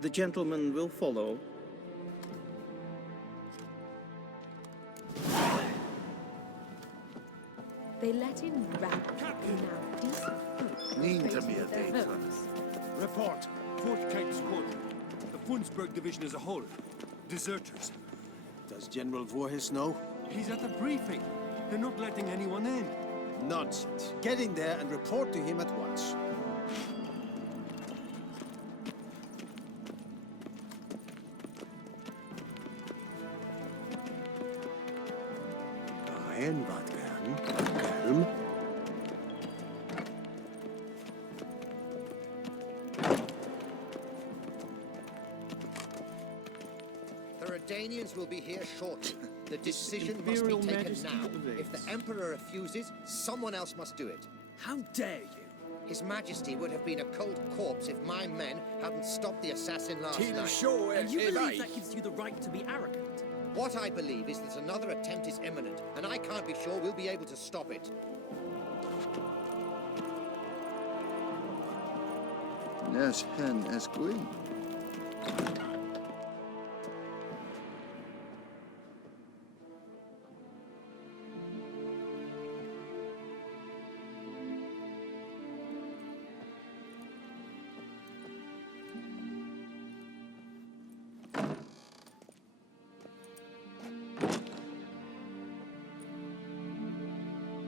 The gentleman will follow. They let in rabbits and now decent folk. Niemte their homes. Report. 4th Cape Squadron. The Funsberg Division as a whole. Deserters. Does General Voorhis know? He's at the briefing. They're not letting anyone in. Nonsense. Get in there and report to him at once. En wat gaan? The Redanians will be here shortly. The decision must be taken now. If the Emperor refuses, someone else must do it. How dare you? His Majesty would have been a cold corpse if my men hadn't stopped the assassin last night. And you believe that gives you the right to be arrogant? What I believe is that another attempt is imminent, and I can't be sure we'll be able to stop it. Nes hen es gwyn.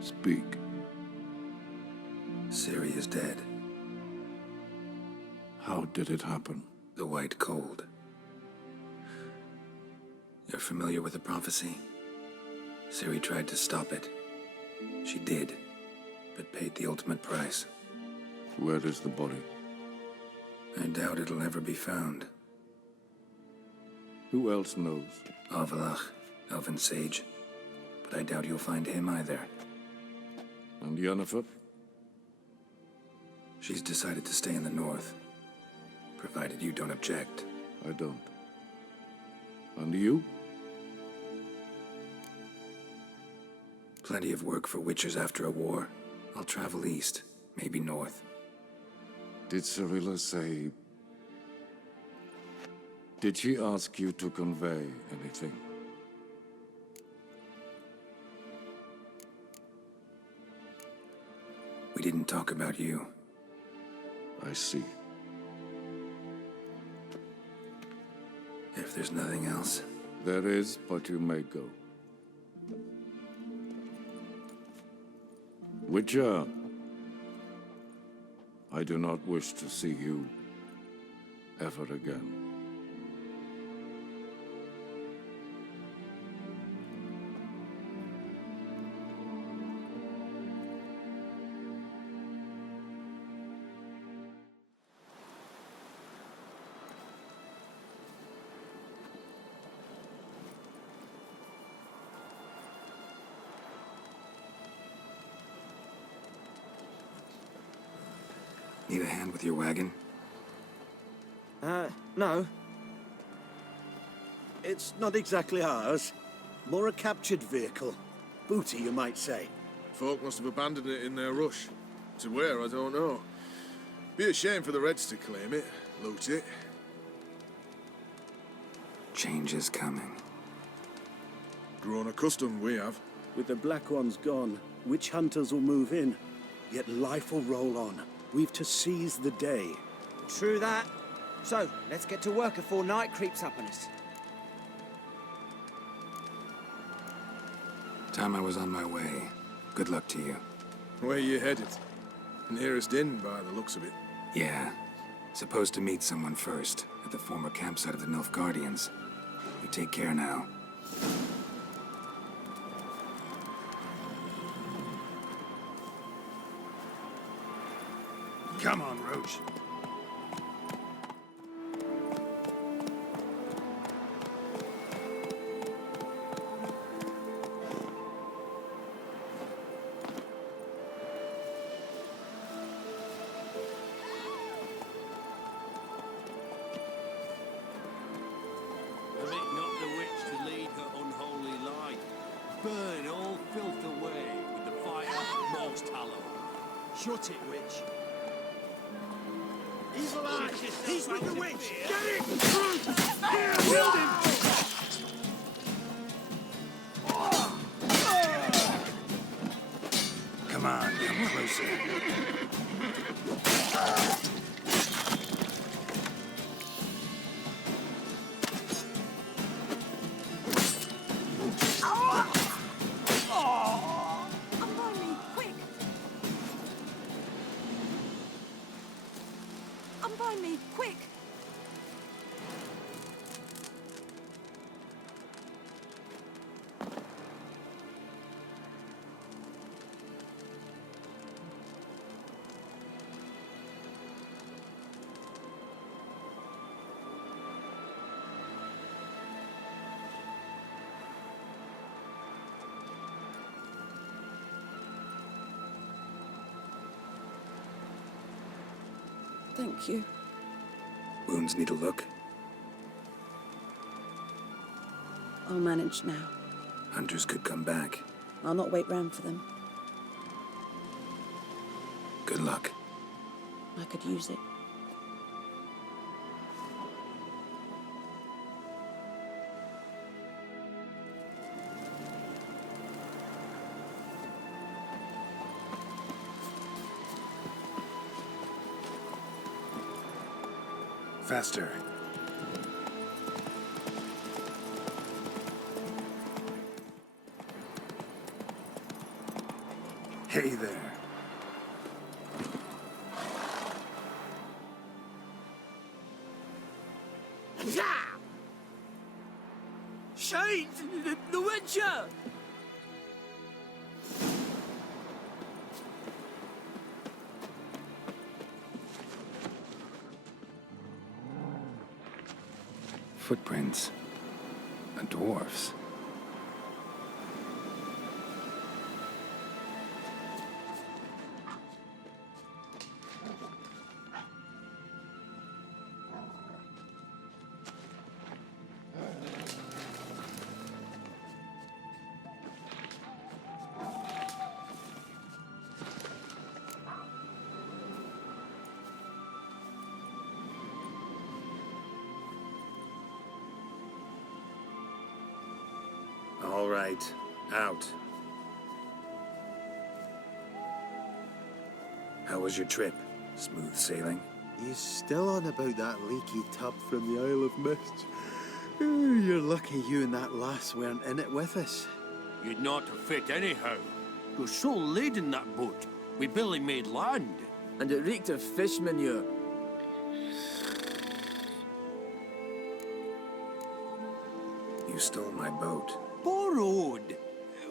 Speak. Ciri is dead. How did it happen? The White Cold. You're familiar with the prophecy? Ciri tried to stop it. She did, but paid the ultimate price. Where is the body? I doubt it'll ever be found. Who else knows? Avalach, Elven Sage. But I doubt you'll find him either. And Yennefer? She's decided to stay in the north. Provided you don't object. I don't. And you? Plenty of work for witchers after a war. I'll travel east, maybe north. Did Cirilla say... Did she ask you to convey anything? We didn't talk about you. I see. If there's nothing else... There is, but you may go. Witcher, I do not wish to see you ever again. Need a hand with your wagon? No. It's not exactly ours. More a captured vehicle. Booty, you might say. Folk must have abandoned it in their rush. To where, I don't know. Be a shame for the Reds to claim it, loot it. Change is coming. Grown accustomed, we have. With the Black Ones gone, witch hunters will move in. Yet life will roll on. We've to seize the day. True that. So, let's get to work before night creeps up on us. Time I was on my way. Good luck to you. Where you headed? Nearest inn, by the looks of it. Yeah. Supposed to meet someone first, at the former campsite of the Nilfgaardians. You take care now. Come on, Roach. Permit not the witch to lead her unholy life. Burn all filth away with the fire most hallowed. Shut it, witch. He's alive! He's with the witch! Get it! Here, killed him! Come on, come closer. Unbind me, quick! Unbind me, quick! Thank you. Wounds need a look. I'll manage now. Hunters could come back. I'll not wait round for them. Good luck. I could use it. Faster. Hey there. Shade! The Witcher! Footprints. A dwarf's. All right, out. How was your trip? Smooth sailing? He's still on about that leaky tub from the Isle of Mist. Ooh, you're lucky you and that lass weren't in it with us. You'd not have fit anyhow. You're so laden that boat. We barely made land. And it reeked of fish manure. You stole my boat. Borrowed.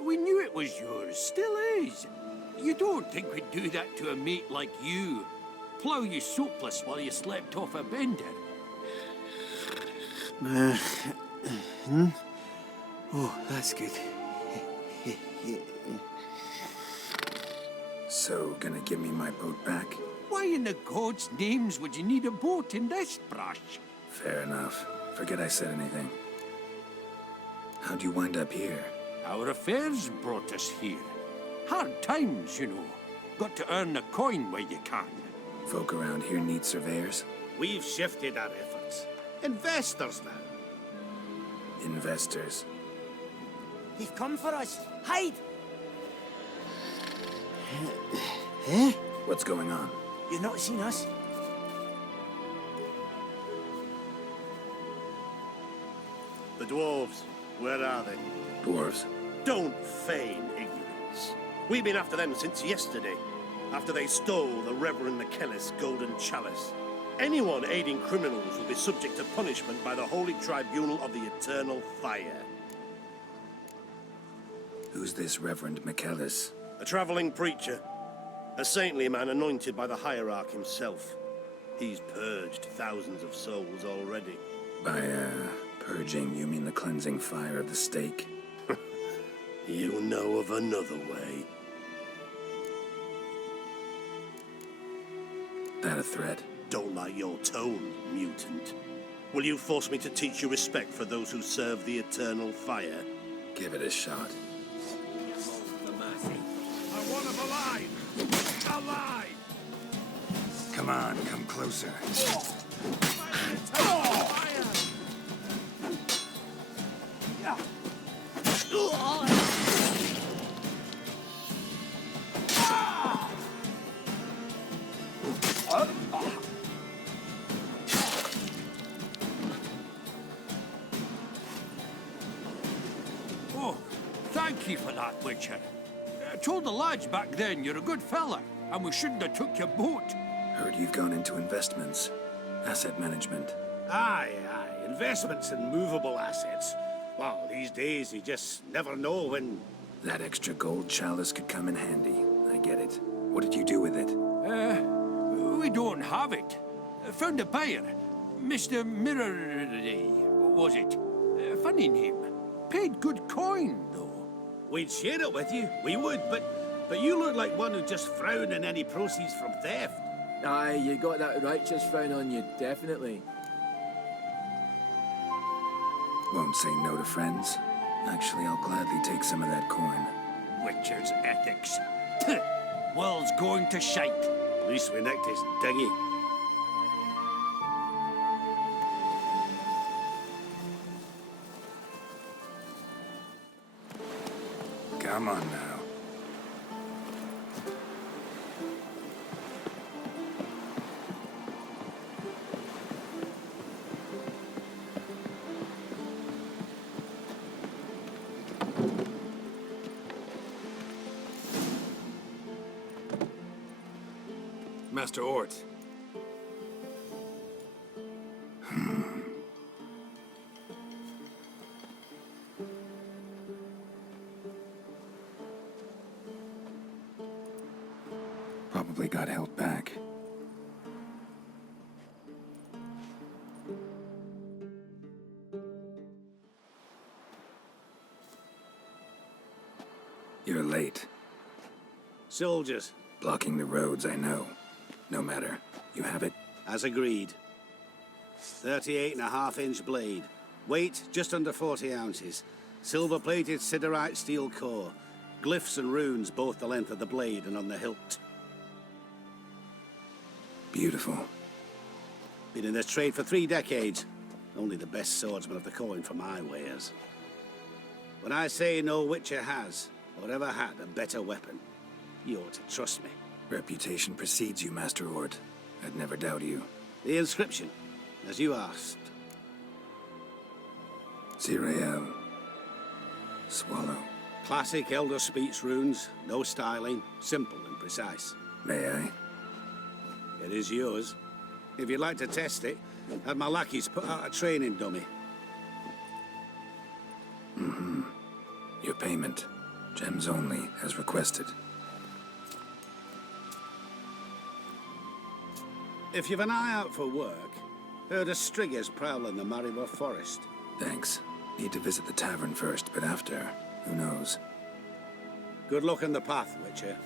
We knew it was yours. Still is. You don't think we'd do that to a mate like you? Plough you soapless while you slept off a bender? Oh, that's good. So, gonna give me my boat back? Why in the gods' names would you need a boat in this brush? Fair enough. Forget I said anything. How'd you wind up here? Our affairs brought us here. Hard times, you know. Got to earn the coin where you can. Folk around here need surveyors? We've shifted our efforts. Investors now. Investors. They've come for us. Hide! What's going on? You've not seen us? The Dwarves, where are they? Dwarves? Don't feign ignorance. We've been after them since yesterday, after they stole the Reverend McKellis' golden chalice. Anyone aiding criminals will be subject to punishment by the Holy Tribunal of the Eternal Fire. Who's this Reverend McKellis? A traveling preacher. A saintly man anointed by the hierarch himself. He's purged thousands of souls already. By, purging, you mean the cleansing fire of the stake? You know of another way. That a threat? Don't like your tone, mutant. Will you force me to teach you respect for those who serve the eternal fire? Give it a shot. I want him alive! Alive! Come on, come closer. Oh, thank you for that, Witcher. I told the lads back then you're a good fella, and we shouldn't have took your boat. Heard you've gone into investments. Asset management. Aye, investments in movable assets. Well, these days you just never know when... That extra gold chalice could come in handy. I get it. What did you do with it? We don't have it. Found a buyer. Mr. Mirror... what was it? Funny name. Paid good coin, though. We'd share it with you, we would, but you look like one who'd just frown on any proceeds from theft. Aye, you got that righteous frown on you, definitely. Won't say no to friends. Actually, I'll gladly take some of that coin. Witcher's ethics. World's going to shite. At least we nicked his dinghy. Come on now. Master Ort. Probably got held back. You're late. Soldiers. Blocking the roads, I know. No matter. You have it? As agreed. 38.5-inch blade. Weight just under 40 ounces. Silver-plated siderite steel core. Glyphs and runes both the length of the blade and on the hilt. Beautiful. Been in this trade for 3 decades. Only the best swordsman of the coin for my wares. When I say no Witcher has, or ever had, a better weapon, you ought to trust me. Reputation precedes you, Master Ort. I'd never doubt you. The inscription, as you asked. Ciri. Swallow. Classic Elder Speech runes, no styling, simple and precise. May I? It is yours. If you'd like to test it, have my lackeys put out a training dummy. Mm-hmm. Your payment. Gems only, as requested. If you've an eye out for work, heard of striggers prowling the Maribor forest. Thanks. Need to visit the tavern first, but after, who knows? Good luck on the path, Witcher.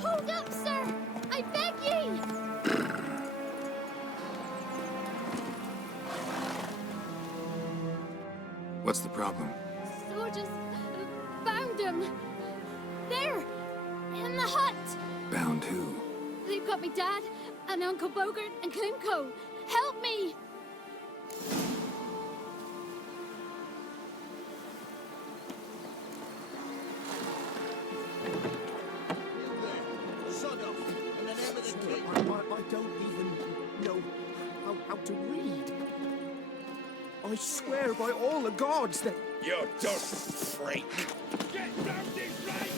Hold up, sir! I beg ye! What's the problem? Soldiers found him. There, in the hut. Bound who? They've got me dad and Uncle Bogart and Klimko. Help me! I don't even know how to read. I swear by all the gods that... You don't freak. Get down this right!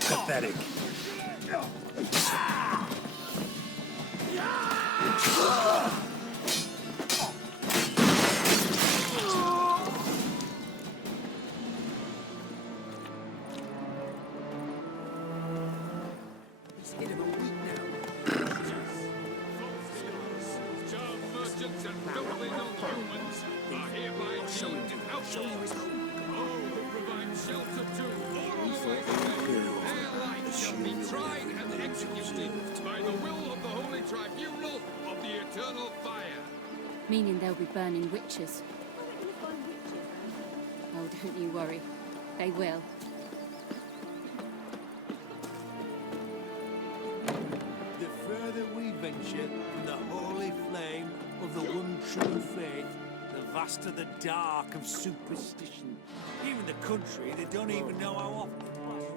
Pathetic. He's hit him a week now. Merchants and building of humans are hereby deemed outlaws. All who provide shelter to We thought they were eternal fire. Meaning they'll be burning witches. Oh, don't you worry. They will. The further we venture from the holy flame of the one true faith, the vaster the dark of superstition. Even the country, they don't even know how often it passes.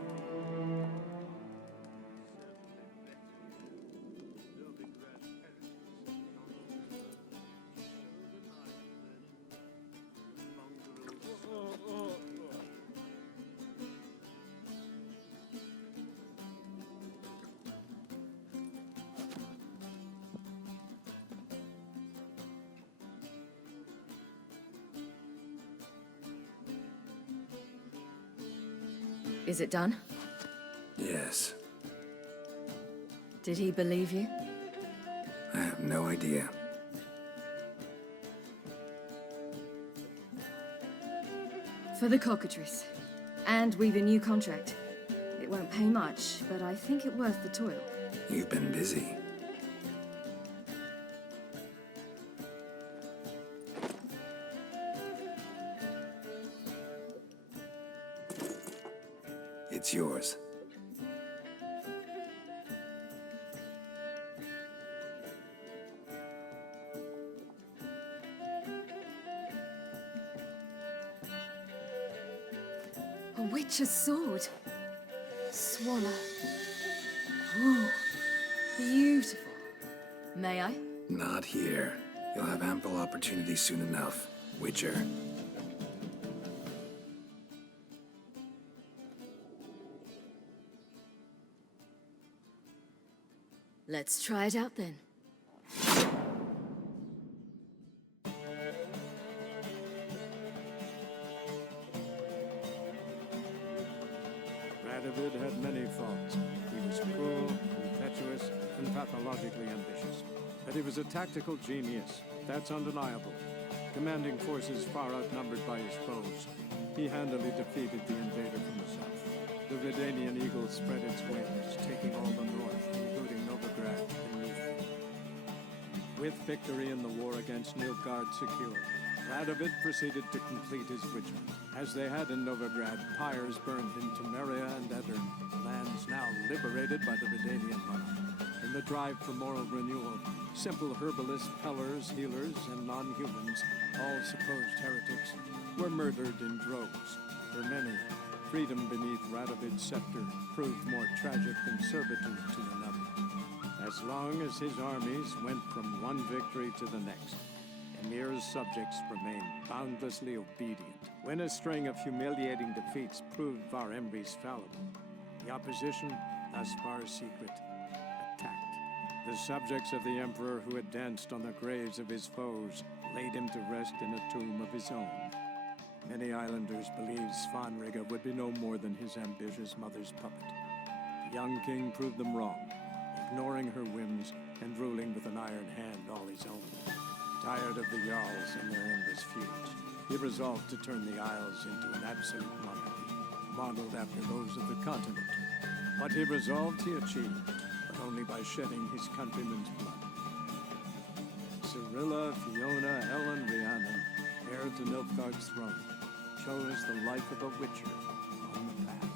Is it done? Yes. Did he believe you? I have no idea. For the cockatrice. And we've a new contract. It won't pay much, but I think it worth the toil. You've been busy. It's yours. A witch's sword. Swallow. Ooh, beautiful. May I? Not here. You'll have ample opportunity soon enough, Witcher. Let's try it out then. Radovid had many faults. He was cruel, impetuous, and pathologically ambitious. But he was a tactical genius. That's undeniable. Commanding forces far outnumbered by his foes, he handily defeated the invader from the south. The Redanian eagle spread its wings, taking all the north, including Novigrad and Newf. With victory in the war against Nilfgaard secured, Radovid proceeded to complete his witch hunt. As they had in Novigrad, pyres burned in Temeria and Edirn, lands now liberated by the Redanian monarch. In the drive for moral renewal, simple herbalists, pellers, healers, and non-humans, all supposed heretics, were murdered in droves. For many, freedom beneath Radovid's scepter proved more tragic than servitude to another. As long as his armies went from one victory to the next, Emir's subjects remained boundlessly obedient. When a string of humiliating defeats proved Var Emreis fallible, the opposition, thus far secret, attacked. The subjects of the Emperor who had danced on the graves of his foes laid him to rest in a tomb of his own. Many islanders believed Svanrigga would be no more than his ambitious mother's puppet. The young king proved them wrong, ignoring her whims and ruling with an iron hand all his own. Tired of the Jarls and their endless feuds, he resolved to turn the Isles into an absolute monarchy, modeled after those of the continent. What he resolved he achieved, but only by shedding his countrymen's blood. Cirilla, Fiona, Ellen, Rhiannon, heir to Nilfgaard's throne, chose the life of a witcher on the path.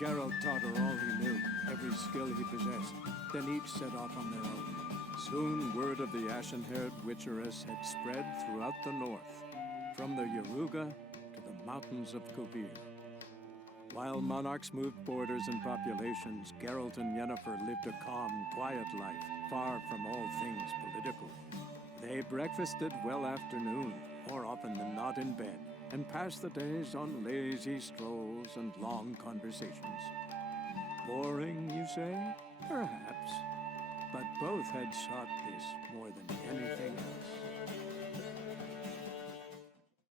Geralt taught her all he knew, every skill he possessed, then each set off on their own. Soon word of the ashen-haired witcheress had spread throughout the north, from the Yaruga to the mountains of Kovir. While monarchs moved borders and populations, Geralt and Yennefer lived a calm, quiet life, far from all things political. They breakfasted well after noon, more often than not in bed, and passed the days on lazy strolls and long conversations. Boring, you say? Perhaps. But both had sought this more than anything else.